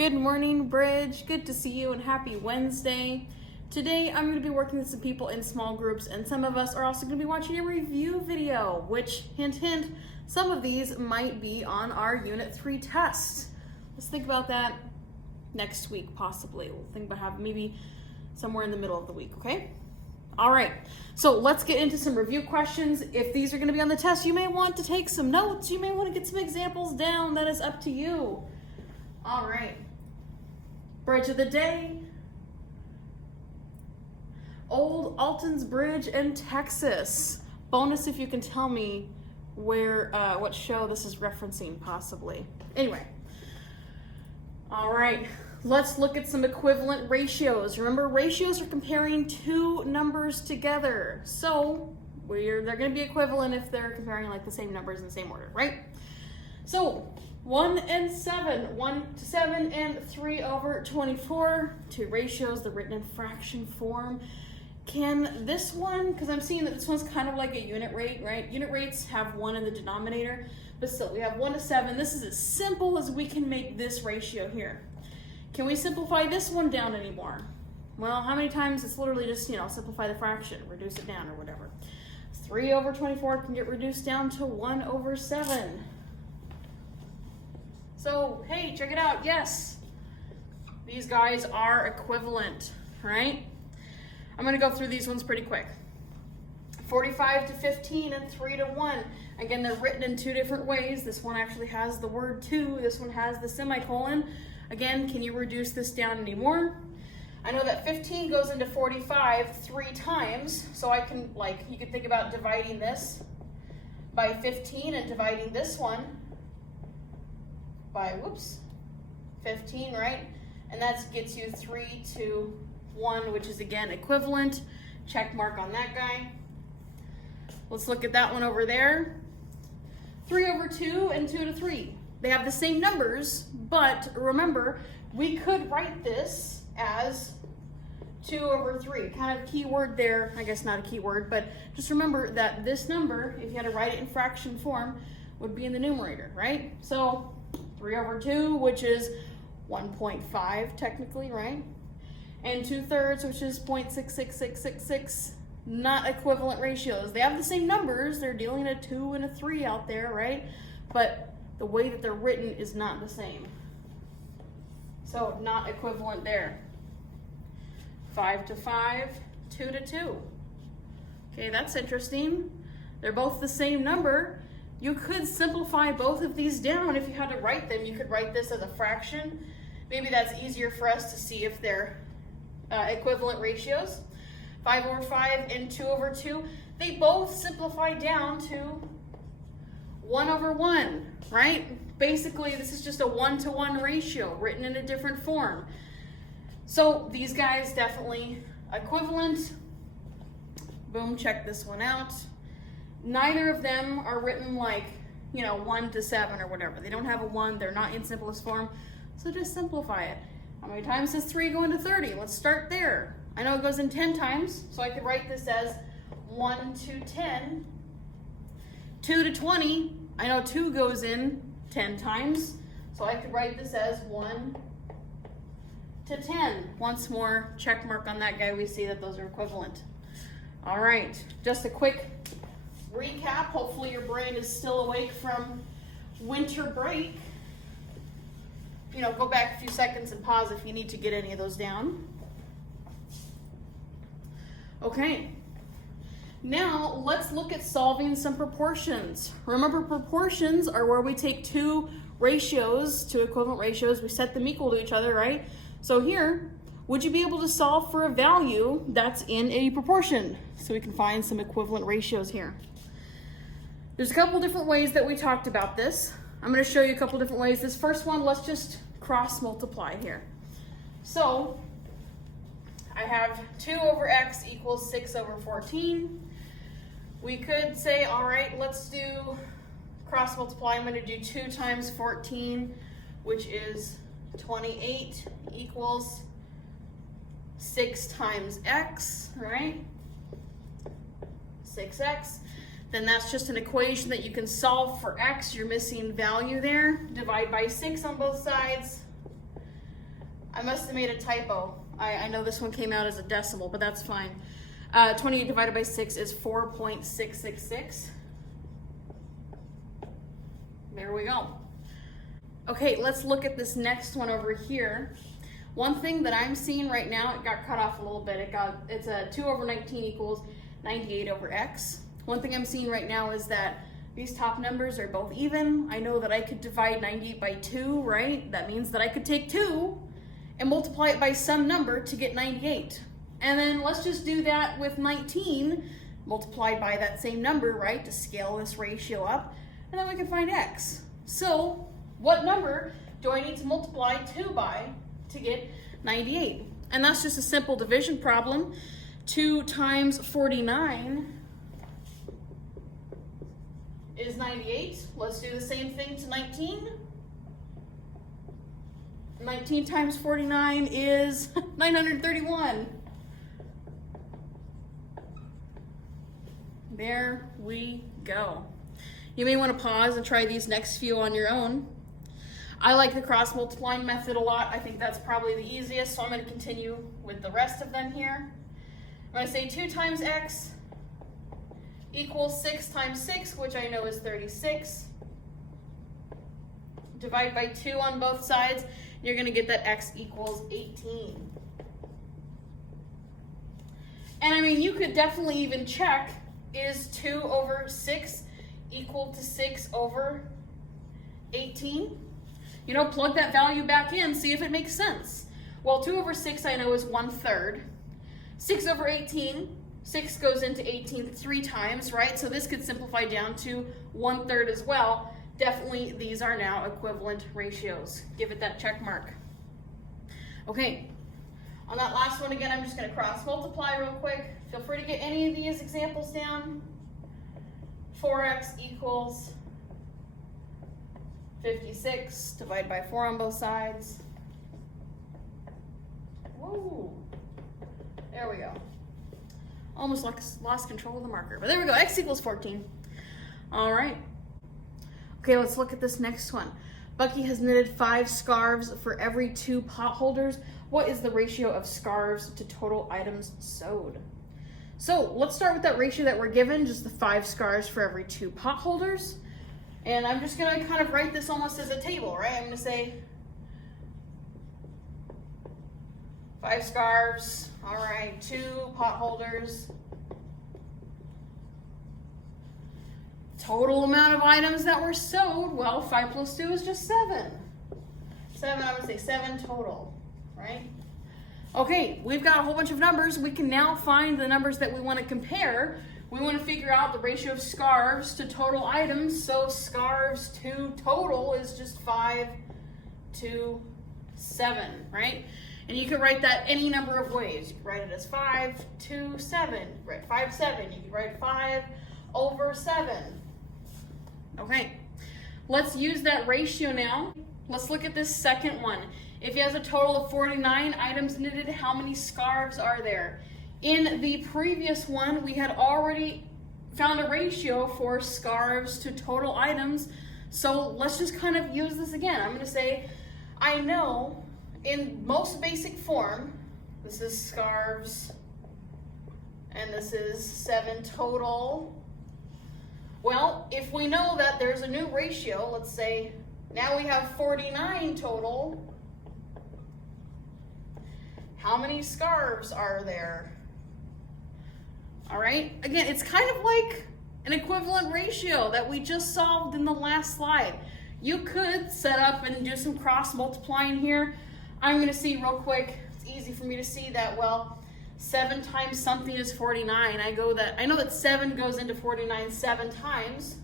Good morning, Bridge. Good to see you and happy Wednesday. Today, I'm going to be working with some people in small groups, and some of us are also going to be watching a review video, which, hint, hint, some of these might be on our Unit 3 test. Let's think about that next week, possibly. We'll think about maybe somewhere in the middle of the week, okay? All right, so let's get into some review questions. If these are going to be on the test, you may want to take some notes. You may want to get some examples down. That is up to you. All right. Bridge of the day. Old Alton's Bridge in Texas. Bonus if you can tell me where, what show this is referencing, possibly. Anyway. All right. Let's look at some equivalent ratios. Remember, ratios are comparing two numbers together. So they're going to be equivalent if they're comparing like the same numbers in the same order, right? So 1 and 7, 1 to 7 and 3 over 24. Two ratios, they're written in fraction form. Can this one, because I'm seeing that this one's kind of like a unit rate, right? Unit rates have 1 in the denominator, but still we have 1 to 7. This is as simple as we can make this ratio here. Can we simplify this one down anymore? Well, how many times? It's literally just, simplify the fraction, reduce it down or whatever. 3 over 24 can get reduced down to 1 over 7. So, hey, check it out. Yes, these guys are equivalent, right? I'm going to go through these ones pretty quick. 45 to 15 and 3 to 1. Again, they're written in two different ways. This one actually has the word 2. This one has the semicolon. Again, can you reduce this down anymore? I know that 15 goes into 45 3 times, so I can, you can think about dividing this by 15 and dividing this one by, 15, right? And that gets you 3 to 1, which is again equivalent. Check mark on that guy. Let's look at that one over there. 3 over 2 and 2 to 3. They have the same numbers, but remember, we could write this as 2 over 3. Kind of keyword there, I guess not a keyword, but just remember that this number, if you had to write it in fraction form, would be in the numerator, right? So 3 over 2, which is 1.5 technically, right? And 2/3, which is 0.66666, not equivalent ratios. They have the same numbers. They're dealing a 2 and a 3 out there, right? But the way that they're written is not the same. So not equivalent there. 5 to 5, 2 to 2. Okay, that's interesting. They're both the same number. You could simplify both of these down if you had to write them. You could write this as a fraction. Maybe that's easier for us to see if they're equivalent ratios. 5 over 5 and 2 over 2. They both simplify down to 1 over 1, right? Basically, this is just a 1-to-1 ratio written in a different form. So these guys definitely equivalent. Boom, check this one out. Neither of them are written 1 to 7 or whatever. They don't have a 1. They're not in simplest form. So just simplify it. How many times does 3 go into 30? Let's start there. I know it goes in 10 times, so I could write this as 1 to 10. 2 to 20. I know 2 goes in 10 times, so I could write this as 1 to 10. Once more, check mark on that guy. We see that those are equivalent. All right, just a quick recap. Hopefully your brain is still awake from winter break. Go back a few seconds and pause if you need to get any of those down. Okay. Now, let's look at solving some proportions. Remember, proportions are where we take two ratios, two equivalent ratios, we set them equal to each other, right? So here, would you be able to solve for a value that's in a proportion? So we can find some equivalent ratios here. There's a couple different ways that we talked about this. I'm going to show you a couple different ways. This first one, let's just cross multiply here. So I have 2 over x equals 6 over 14. We could say, all right, let's do cross multiply. I'm going to do 2 times 14, which is 28, equals 6 times x, right? 6x. Then that's just an equation that you can solve for x. You're missing value there. Divide by 6 on both sides. I must have made a typo. I know this one came out as a decimal, but that's fine. 28 divided by 6 is 4.666. There we go. Okay, let's look at this next one over here. One thing that I'm seeing right now, it got cut off a little bit. It's a 2 over 19 equals 98 over x. One thing I'm seeing right now is that these top numbers are both even. I know that I could divide 98 by 2, right? That means that I could take 2 and multiply it by some number to get 98. And then let's just do that with 19 multiplied by that same number, right, to scale this ratio up, and then we can find x. So what number do I need to multiply 2 by to get 98? And that's just a simple division problem. 2 times 49 is 98. Let's do the same thing to 19. 19 times 49 is 931. There we go. You may want to pause and try these next few on your own. I like the cross multiplying method a lot. I think that's probably the easiest, so I'm going to continue with the rest of them here. I'm going to say 2 times x equals 6 times 6, which I know is 36. Divide by 2 on both sides. You're going to get that x equals 18. And I mean, you could definitely even check, is 2 over 6 equal to 6 over 18? You know, plug that value back in, see if it makes sense. Well, 2 over 6 I know is 1/3. 6 over 18, 6 goes into 18 3 times, right? So this could simplify down to 1/3 as well. Definitely, these are now equivalent ratios. Give it that check mark. Okay, on that last one again, I'm just going to cross multiply real quick. Feel free to get any of these examples down. 4x equals 56. Divide by 4 on both sides. Whoa. There we go. Almost lost control of the marker. But there we go. X equals 14. All right. Okay, let's look at this next one. Bucky has knitted 5 scarves for every 2 pot holders. What is the ratio of scarves to total items sewed? So let's start with that ratio that we're given, just the 5 scarves for every 2 pot holders. And I'm just going to kind of write this almost as a table, right? I'm going to say 5 scarves, all right, 2 pot holders. Total amount of items that were sewed, well, 5 plus 2 is just 7. 7, I would say 7 total, right? Okay, we've got a whole bunch of numbers. We can now find the numbers that we want to compare. We want to figure out the ratio of scarves to total items. So scarves to total is just 5 to 7, right? And you can write that any number of ways. You can write it as 5 to 7. Write 5, 7. You can write 5 over 7. Okay, let's use that ratio now. Let's look at this second one. If he has a total of 49 items knitted, how many scarves are there? In the previous one, we had already found a ratio for scarves to total items. So let's just kind of use this again. I'm going to say, I know in most basic form, this is scarves, and this is 7 total. Well, if we know that there's a new ratio, let's say now we have 49 total, how many scarves are there? All right, again, it's kind of like an equivalent ratio that we just solved in the last slide. You could set up and do some cross multiplying here. I'm gonna see real quick, it's easy for me to see that, well, 7 times something is 49. I know that 7 goes into 49 7 times.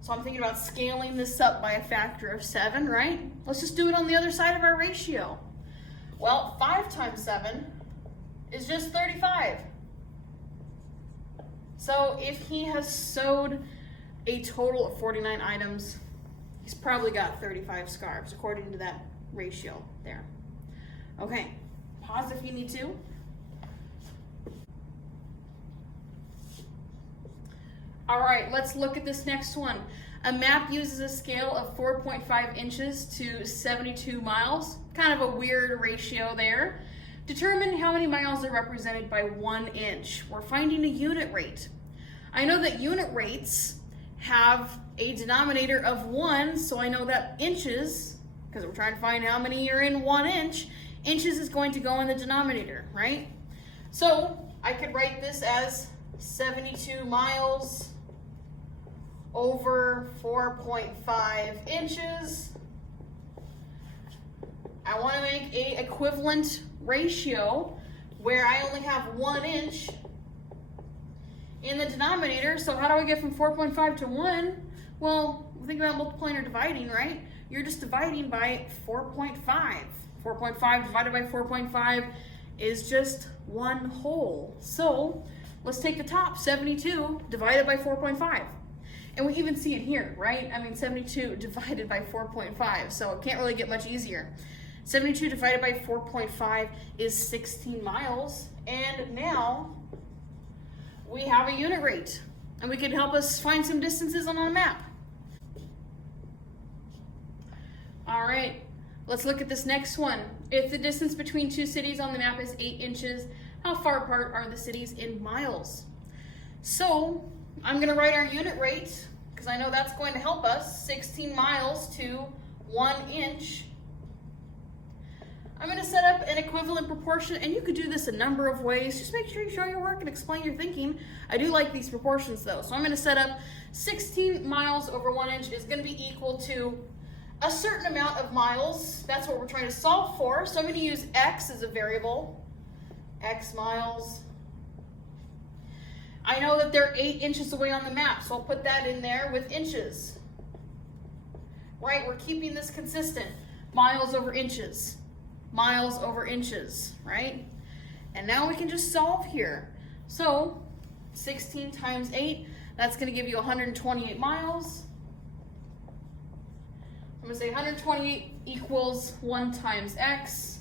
So I'm thinking about scaling this up by a factor of 7, right? Let's just do it on the other side of our ratio. Well, 5 times 7 is just 35. So if he has sewed a total of 49 items, he's probably got 35 scarves according to that ratio there. Okay, pause if you need to. All right, let's look at this next one. A map uses a scale of 4.5 inches to 72 miles. Kind of a weird ratio there. Determine how many miles are represented by 1 inch. We're finding a unit rate. I know that unit rates have a denominator of 1, so I know that inches, because we're trying to find how many are in 1 inch, inches is going to go in the denominator, right? So I could write this as 72 miles over 4.5 inches. I want to make a equivalent ratio where I only have 1 inch in the denominator. So how do I get from 4.5 to 1? Well, think about multiplying or dividing, right? You're just dividing by 4.5. 4.5 divided by 4.5 is just 1 whole. So let's take the top, 72 divided by 4.5. And we even see it here, right? I mean, 72 divided by 4.5, so it can't really get much easier. 72 divided by 4.5 is 16 miles, and now we have a unit rate, and we can help us find some distances on a map. All right, let's look at this next one. If the distance between 2 cities on the map is 8 inches, how far apart are the cities in miles? So I'm gonna write our unit rate, because I know that's going to help us, 16 miles to 1 inch. I'm gonna set up an equivalent proportion, and you could do this a number of ways. Just make sure you show your work and explain your thinking. I do like these proportions though. So I'm gonna set up 16 miles over 1 inch is gonna be equal to a certain amount of miles. That's what we're trying to solve for. So I'm gonna use x as a variable, x miles. I know that they're 8 inches away on the map, so I'll put that in there with inches. Right, we're keeping this consistent. Miles over inches, right? And now we can just solve here. So 16 times 8, that's gonna give you 128 miles. I'm gonna say 128 equals 1 times x.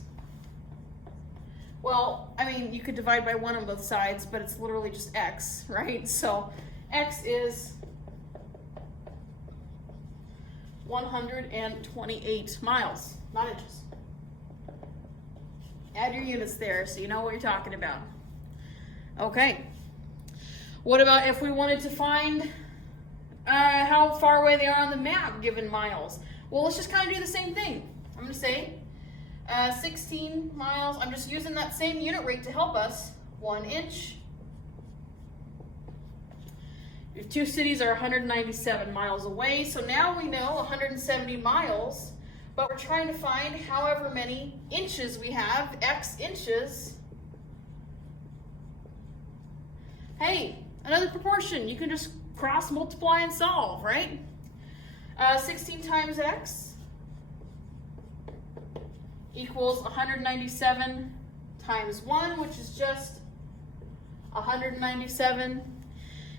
Well, I mean, you could divide by 1 on both sides, but it's literally just x, right? So x is 128 miles, not inches. Add your units there so you know what you're talking about. Okay. What about if we wanted to find how far away they are on the map given miles? Well, let's just kind of do the same thing. I'm going to say 16 miles. I'm just using that same unit rate to help us. 1 inch. Your 2 cities are 197 miles away, so now we know 170 miles, but we're trying to find however many inches we have, x inches. Hey, another proportion. You can just cross multiply and solve, right? 16 times x equals 197 times 1, which is just 197.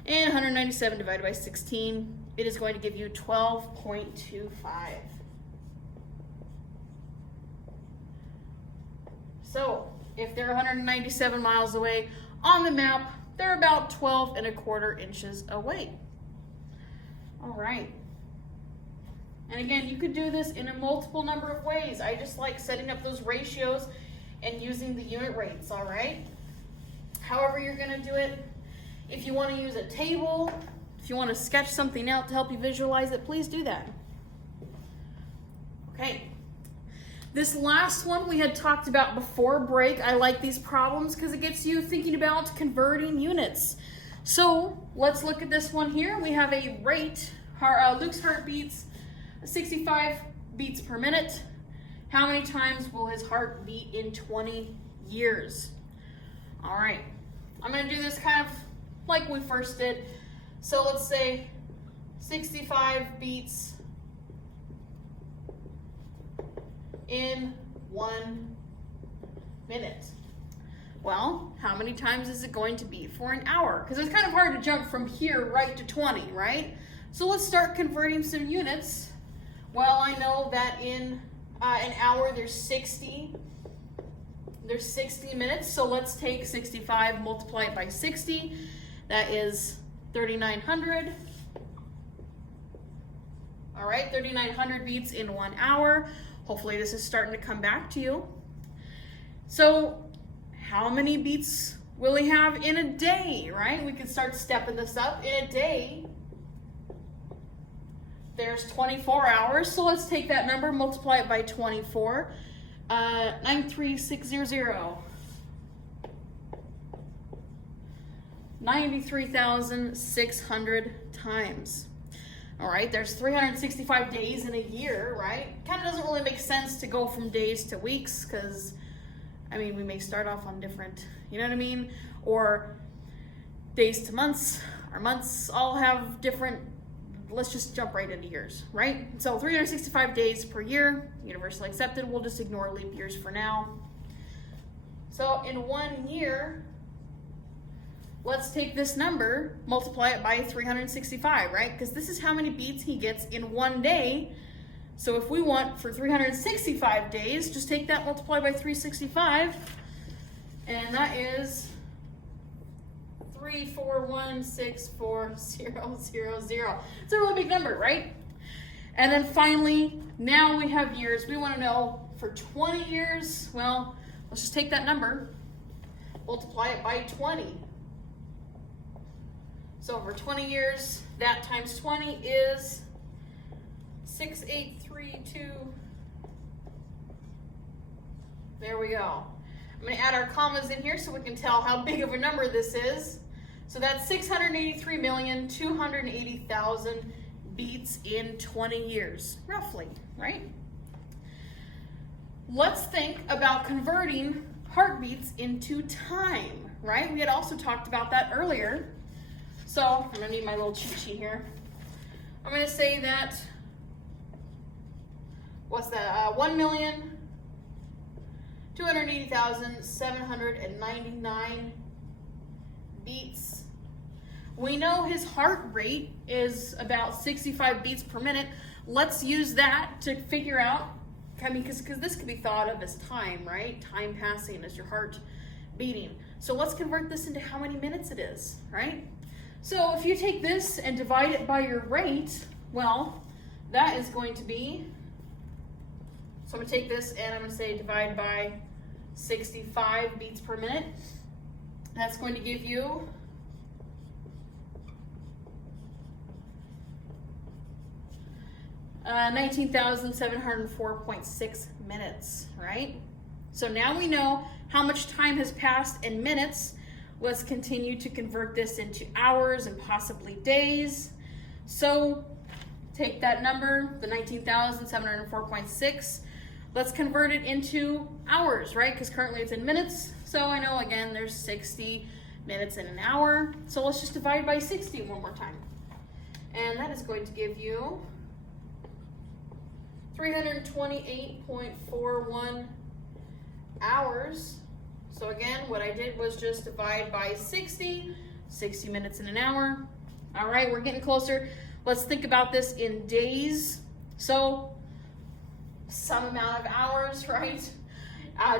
And 197 divided by 16, it is going to give you 12.25. So if they're 197 miles away on the map, they're about 12.25 inches away. All right. And again, you could do this in a multiple number of ways. I just like setting up those ratios and using the unit rates, all right? However you're gonna do it. If you wanna use a table, if you wanna sketch something out to help you visualize it, please do that. Okay. This last one we had talked about before break. I like these problems because it gets you thinking about converting units. So let's look at this one here. We have a rate, Luke's heart beats 65 beats per minute. How many times will his heart beat in 20 years? All right, I'm gonna do this kind of like we first did. So let's say 65 beats in 1 minute. Well, how many times is it going to be for an hour? Because it's kind of hard to jump from here right to 20, right? So let's start converting some units. Well, I know that in an hour there's 60 minutes, so let's take 65, multiply it by 60. That is 3,900. All right, 3,900 beats in 1 hour. Hopefully this is starting to come back to you. So how many beats will he have in a day, right? We can start stepping this up. In a day, there's 24 hours. So let's take that number, multiply it by 24. 93600. 93,600 times. All right, there's 365 days in a year, right? Kind of doesn't really make sense to go from days to weeks because, I mean, we may start off on different, you know what I mean? Or days to months. Our months all have different, let's just jump right into years, right? So 365 days per year, universally accepted. We'll just ignore leap years for now. So in 1 year, let's take this number, multiply it by 365, right? Because this is how many beats he gets in 1 day. So if we want for 365 days, just take that, multiply by 365, and that is 3416400. It's a really big number, right? And then finally, now we have years. We want to know for 20 years, well, let's just take that number, multiply it by 20. So over 20 years, that times 20 is 6832. There we go. I'm going to add our commas in here so we can tell how big of a number this is. So that's 683,280,000 beats in 20 years, roughly, right? Let's think about converting heartbeats into time, right? We had also talked about that earlier. So I'm going to need my little cheat sheet here. I'm going to say that, what's that, 1,280,799 beats. We know his heart rate is about 65 beats per minute. Let's use that to figure out, I mean, because this could be thought of as time, right? Time passing as your heart beating. So let's convert this into how many minutes it is, right? So if you take this and divide it by your rate, well, that is going to be, so I'm going to take this and I'm going to say divide by 65 beats per minute. That's going to give you 19,704.6 minutes, right? So now we know how much time has passed in minutes. Let's continue to convert this into hours and possibly days. So take that number, the 19,704.6. Let's convert it into hours, right? Because currently it's in minutes. So I know, again, there's 60 minutes in an hour. So let's just divide by 60 one more time. And that is going to give you 328.41 hours. So again, what I did was just divide by 60 minutes in an hour. All right, we're getting closer. Let's think about this in days. So some amount of hours, right?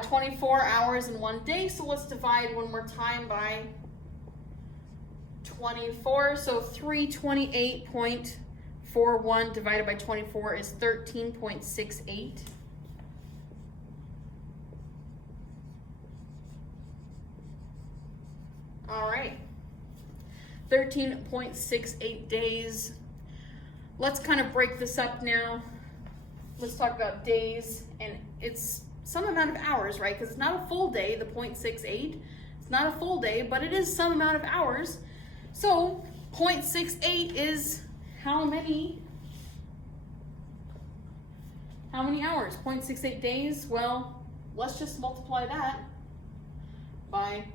24 hours in 1 day. So let's divide one more time by 24. So 328.41 divided by 24 is 13.68. All right, 13.68 days. Let's kind of break this up now. Let's talk about days, and it's some amount of hours, right? Because it's not a full day, the 0.68. It's not a full day, but it is some amount of hours. So 0.68 is how many hours? 0.68 days? Well, let's just multiply that by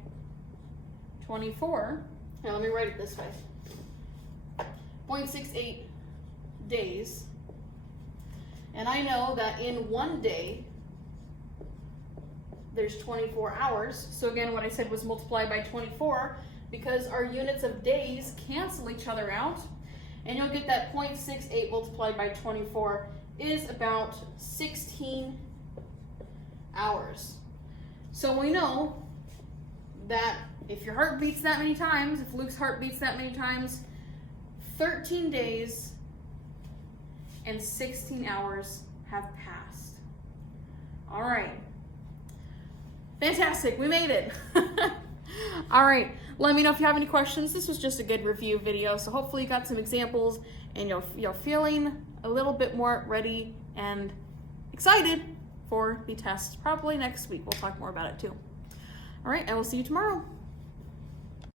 24. Now let me write it this way. 0.68 days. And I know that in 1 day, there's 24 hours. So again, what I said was multiply by 24 because our units of days cancel each other out. And you'll get that 0.68 multiplied by 24 is about 16 hours. So we know that if your heart beats that many times, if Luke's heart beats that many times, 13 days and 16 hours have passed. All right. Fantastic, we made it. All right, let me know if you have any questions. This was just a good review video, so hopefully you got some examples and you're feeling a little bit more ready and excited for the test. Probably next week, we'll talk more about it too. All right, I will see you tomorrow.